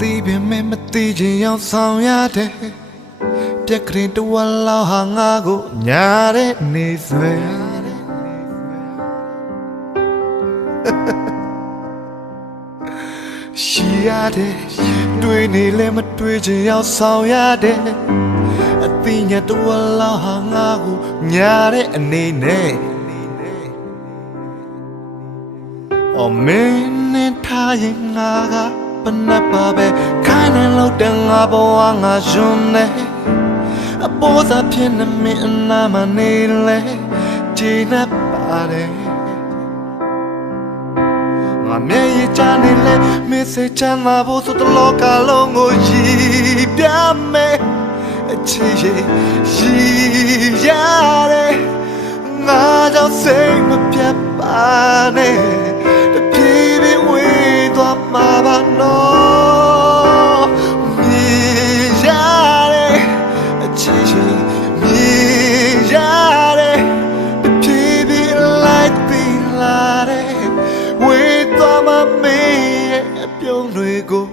တီးပင်မမတီးချင်ရောက်ဆောင်ရတဲ့ပြက်ကလေးတဝက်လောက်ဟာငါကိုညာတဲ့နေဆွဲရှိရတဲ့တွေ့နေလဲမတွေ့ချင်ရောက်ဆောင်ရတဲ့အသိဉာဏ်တဝက်လောက်ဟာငါကိုညာတဲ့အနေနဲ့အော်မင်းနဲ့ထားရင်ငါကပနပ်ပါပဲခိုင်းနေလို့တန်ငါဘဝငါယွန်းနေအပေါ်သာဖြစ်နေမင်းအနာမနေလဲဂျင်းနေပါတယ်ငါမျက်ရည်ချနေလဲမင်းစိတ်ချမ်းသာဖို့ဆိုတဲ့လောကလုံးကိုရည်ပြမယ်အချစ်ရည်ရတယ်ငါကြောင့်စိတ်မပြတ်ပါနဲ့တပြေးပြေးဝေးသွားမှာပါနော်မြင်ရတယ်အချစ်ရည်မြင်ရတယ်တပြေးပြေးလိုက်ပြီးလာတယ်ဝေးသွားမှာမင်းရဲ့အပြုံးတွေကို